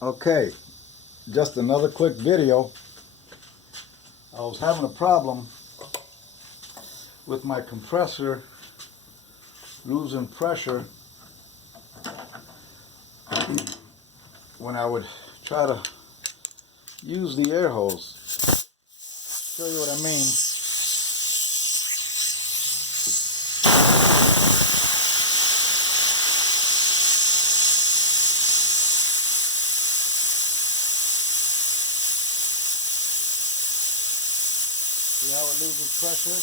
Okay, just another quick video. I was having a problem with my compressor losing pressure when I would try to use the air hose. Show you what I mean. See how it loses pressure?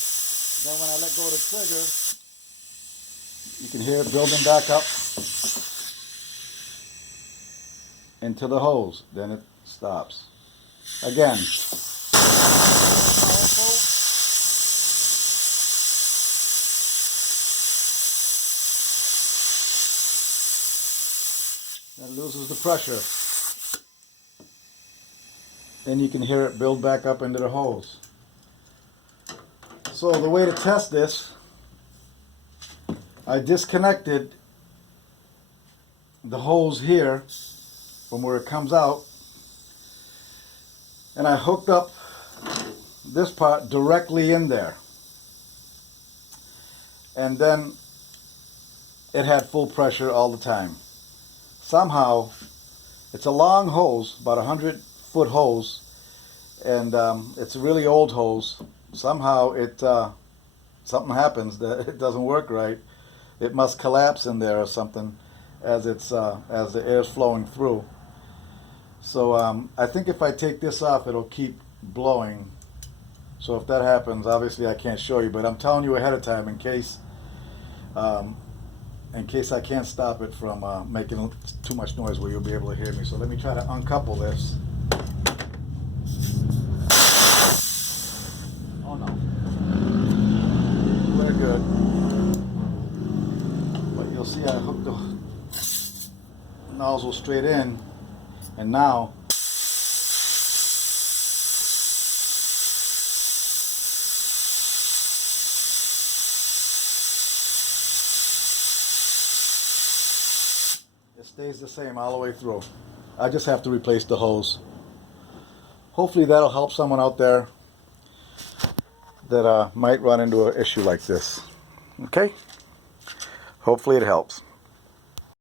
Then when I let go of the trigger, you can hear it building back up into the hose. Then it stops. Again. Powerful. Then it loses the pressure. Then you can hear it build back up into the hose. So the way to test this, I disconnected the hose here from where it comes out, and I hooked up this part directly in there, and then it had full pressure all the time. Somehow, it's a long hose, about 100-foot hose, and it's a really old hose. Somehow something happens that it doesn't work right. It must collapse in there or something as the air's flowing through. So I think if I take this off, it'll keep blowing. So if that happens, obviously I can't show you, but I'm telling you ahead of time in case I can't stop it from making too much noise where you'll be able to hear me. So let me try to uncouple this. Oh no. We're good. But you'll see I hooked the nozzle straight in, and now it stays the same all the way through. I just have to replace the hose. Hopefully that'll help someone out there that might run into an issue like this. Okay? Hopefully it helps.